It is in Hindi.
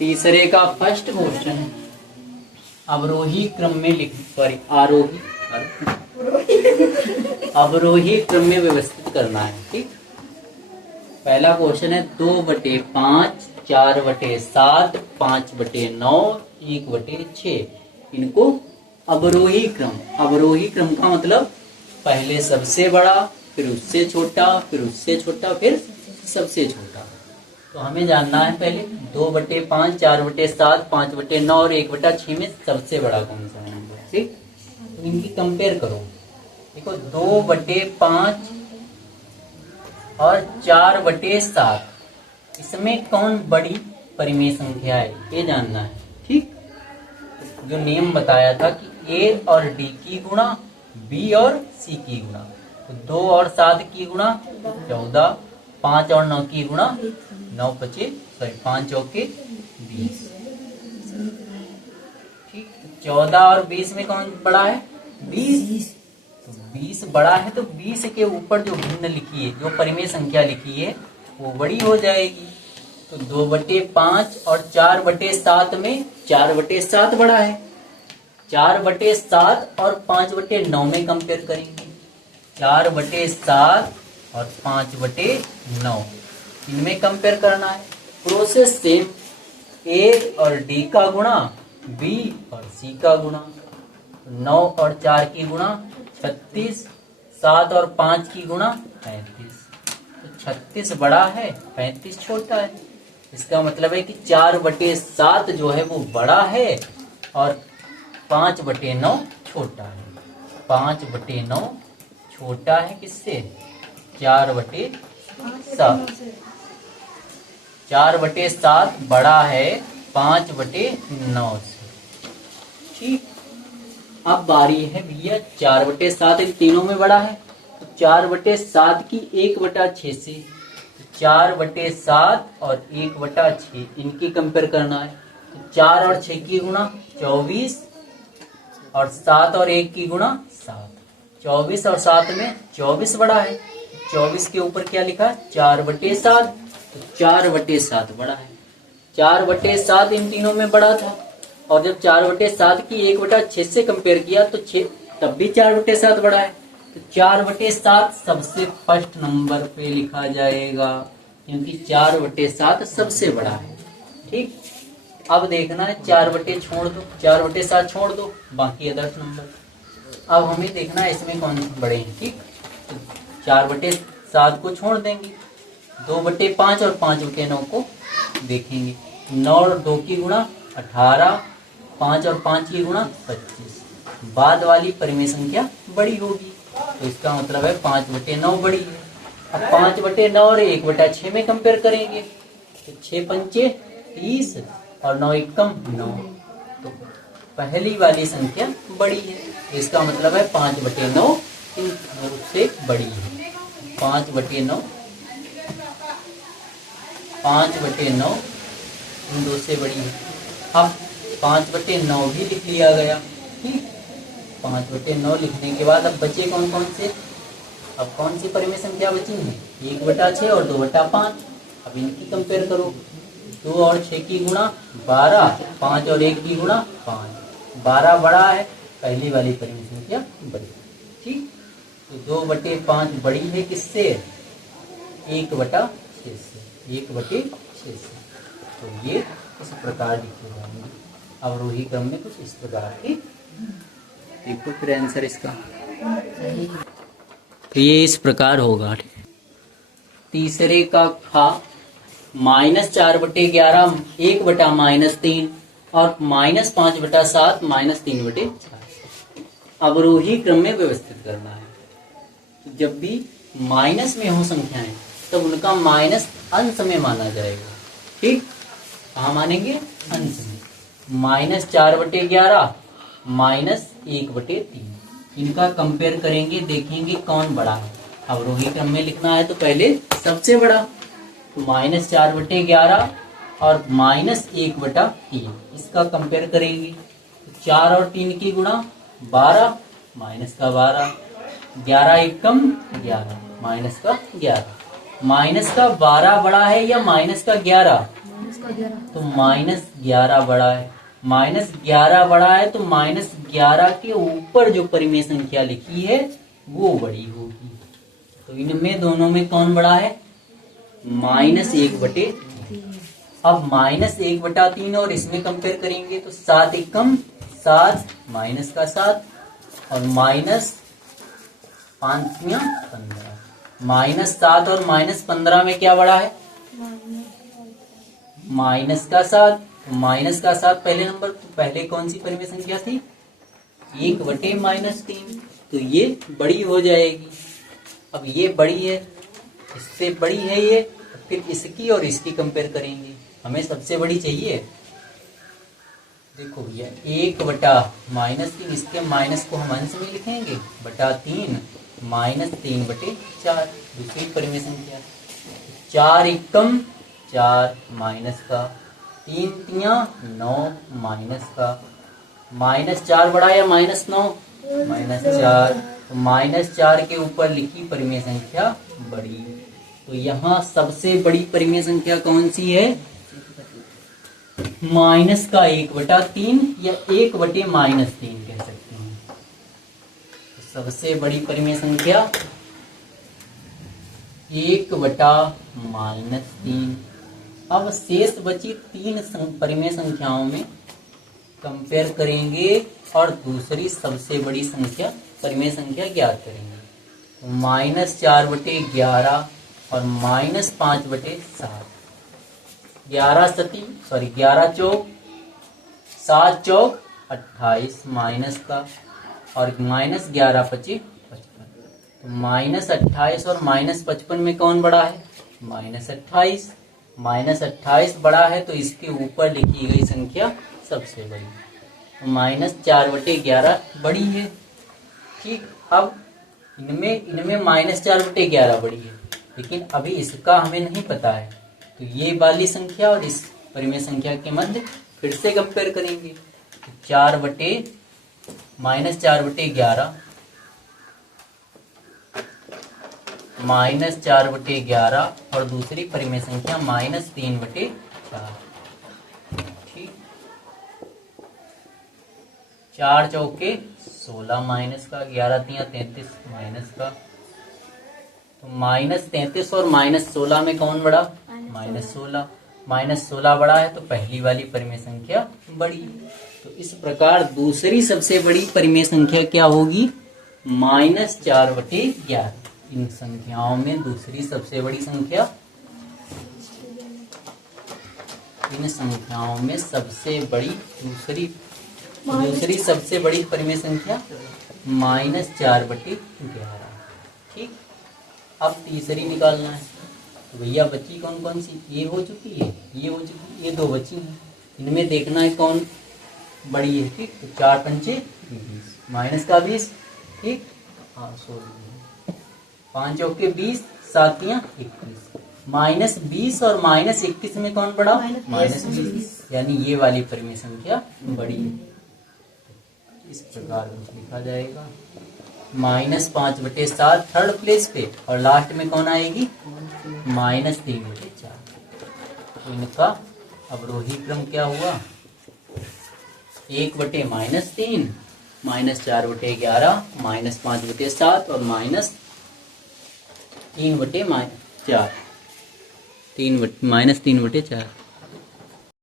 तीसरे का फर्स्ट क्वेश्चन है, अवरोही क्रम में लिख सॉरी आरोही अवरोही क्रम में व्यवस्थित करना है। ठीक, पहला क्वेश्चन है 2/5, 4/7, 5/9, 1/6। इनको अवरोही क्रम का मतलब पहले सबसे बड़ा, फिर उससे छोटा, फिर उससे छोटा, फिर सबसे छोटा। तो हमें जानना है पहले 2/5, 4/7, 5/9 और 1/6 में सबसे बड़ा कौन सा है नंबर। ठीक, तो इनकी कंपेयर करो। देखो 2/5 और 4/7, इसमें कौन बड़ी परिमेय संख्या है ये जानना है। ठीक, जो नियम बताया था कि ए और डी की गुणा, बी और सी की गुणा, तो 2 और 7 की गुणा 14, 5 और 9 की गुणा 5 चौके 20। ठीक, 14 और 20 में कौन बड़ा है? 20। तो 20 बड़ा है तो 20 के ऊपर जो भिन्न लिखी है, जो परिमेय संख्या लिखी है वो बड़ी हो जाएगी। तो 2/5 और 4/7 में 4/7 बड़ा है। 4/7 और 5/9 में कंपेयर करेंगे। 4/7 और 5/9 इनमें कंपेयर करना है। प्रोसेस सेम, ए और डी का गुणा, बी और सी का गुणा। 9 और 4 की गुणा 36, 7 और 5 की गुणा 35। तो 36 बड़ा है, 35 छोटा है। इसका मतलब है कि 4/7 जो है वो बड़ा है और 5/9 छोटा है। 5/9 छोटा है किससे? 4/7। 4/7 बड़ा है 5/9 से। ठीक, अब बारी है भैया 4/7 इन तीनों में बड़ा है, तो 4/7 की 1/6 से 4/7 और 1/6 इनकी कंपेयर करना है। तो 4 और 6 की गुणा 24 और 7 और 1 की गुणा 7। 24 और 7 में 24 बड़ा है। 24 के ऊपर क्या लिखा? 4/7। तो 4/7 बड़ा है। 4/7 इन तीनों में बड़ा था और जब 4/7 की 1/6 से कंपेयर किया तो 6 तब भी 4/7 बड़ा है। तो 4/7 सबसे फर्स्ट नंबर पे लिखा जाएगा क्योंकि 4/7 सबसे बड़ा है। ठीक, अब देखना है 4/7 छोड़ दो, बाकी अदर्स नंबर। अब हमें देखना है इसमें कौन से बड़े हैं। ठीक, तो 4/7 को छोड़ देंगे, 2/5 और 5/9 को देखेंगे। 9 और 2 की गुणा 18, 5 और 5 की गुणा 25। बाद वाली परिमेय संख्या बड़ी होगी, तो इसका मतलब है 5/9 बड़ी है। अब 5/9 और 1/6 में कंपेयर करेंगे तो 6 पंचे 30 और 9 एकम 9, तो पहली वाली संख्या बड़ी है। इसका मतलब है 5/9 इन से बड़ी है। 5/9 इन दो से बड़ी है। अब 5/9 भी लिख लिया गया। ठीक, 5/9 लिखने के बाद अब बचे कौन कौन से? अब कौन सी परिमेय संख्या बची है? 1/6 और 2/5। अब इनकी कंपेयर करो। 2 और 6 की गुणा 12, 5 और 1 की गुणा 5। 12 बड़ा है, पहली वाली परिमेय संख्या बड़ी। ठीक, तो 2/5 बड़ी है किससे? 1/6 से। 1/6 से। तो ये इस प्रकार लिखे जाएंगे अवरोही क्रम में, कुछ इस प्रकार। ठीक, देखो फिर आंसर इसका, तो ये इस प्रकार होगा। तीसरे का खा -4/11 1/-3 और -5/7 -3/4 अवरोही क्रम में व्यवस्थित करना है। तो जब भी माइनस में हो संख्याएं तब उनका माइनस अंश में माना जाएगा। ठीक, कहाँ मानेंगे? अंश में। -4/11 -1/3 इनका कंपेयर करेंगे, देखेंगे कौन बड़ा है। अवरोही क्रम में लिखना है तो पहले सबसे बड़ा, तो -4/11 और -1/3 इसका कंपेयर करेंगे। 4 और 3 की गुणा 12, -12, 11 एकम 11, -11। -12 बड़ा है या -11? तो -11 बड़ा है। -11 बड़ा है तो -11 के ऊपर जो परिमेय संख्या लिखी है वो बड़ी होगी। तो इनमें दोनों में कौन बड़ा है? -1/3। अब -1/3 और इसमें कंपेयर करेंगे तो 7 एकम 7 माइनस का 7 और -5 15। -7 और -15 में क्या बड़ा है? माइनस का 7। माइनस का 7 पहले नंबर, तो पहले कौन सी परिमेय संख्या थी? 1/-3। तो ये बड़ी हो जाएगी। अब ये बड़ी है, इससे बड़ी है ये, फिर इसकी और इसकी कंपेयर करेंगे। हमें सबसे बड़ी चाहिए। देखो भैया 1/-3, इसके माइनस को हम अंश में लिखेंगे /3 -3/4 दूसरी परिमेय संख्या। 4 एकम 4 माइनस का 3 तियां 9 माइनस का -4 बड़ा या -9? -4। तो -4 के ऊपर लिखी परिमेय संख्या बड़ी। तो यहाँ सबसे बड़ी परिमेय संख्या कौन सी है? -1/3 या 1/-3 कह सकते हैं। तो सबसे बड़ी परिमेय संख्या 1/-3। अब शेष बची 3 परिमेय संख्याओं में कंपेयर करेंगे और दूसरी सबसे बड़ी संख्या परिमेय संख्या ज्ञात करेंगे। तो -4/11 और -5/7। 11 चौक 7 चौक 28 माइनस का और -11/25 55। तो -28 और -55 में कौन बड़ा है? -28। -28 बड़ा है तो इसके ऊपर लिखी गई संख्या सबसे बड़ी। तो -4/11 बड़ी है। ठीक, अब इनमें -4/11 बड़ी है, लेकिन अभी इसका हमें नहीं पता है। तो ये वाली संख्या और इस परिमेय संख्या के मध्य फिर से कंपेयर करेंगे। तो -4/11 -4/11 और दूसरी परिमेय संख्या -3/4। ठीक, 4 चौके 16 माइनस का 11 तियां 33 माइनस का। तो -33 और -16 में कौन बड़ा? -16। -16 बड़ा है तो पहली वाली परिमेय संख्या बड़ी। तो इस प्रकार दूसरी सबसे बड़ी परिमेय संख्या क्या होगी? -4/11। इन संख्याओं में दूसरी सबसे बड़ी संख्या, इन संख्याओं में सबसे बड़ी दूसरी सबसे बड़ी परिमेय संख्या -4/11। ठीक, अब तीसरी निकालना है। तो भैया बची कौन कौन सी? ये हो चुकी है, ये हो चुकी है, ये 2 बची हैं। इनमें देखना है कौन बड़ी है। ठीक, तो 4 पंचे 20 माइनस का 20। ठीक, हाँ सॉरी 5 चौके 20 7 तियां 21। -20 और -21 में कौन बड़ा? -20, यानी ये वाली परिमेय संख्या बड़ी है। इस प्रकार लिखा जाएगा। -5/7 थर्ड प्लेस पे और लास्ट में कौन आएगी? -3/4। तो इनका अवरोही क्रम क्या हुआ? 1/-3 -4/11 -5/7 और -3/4। -3/4।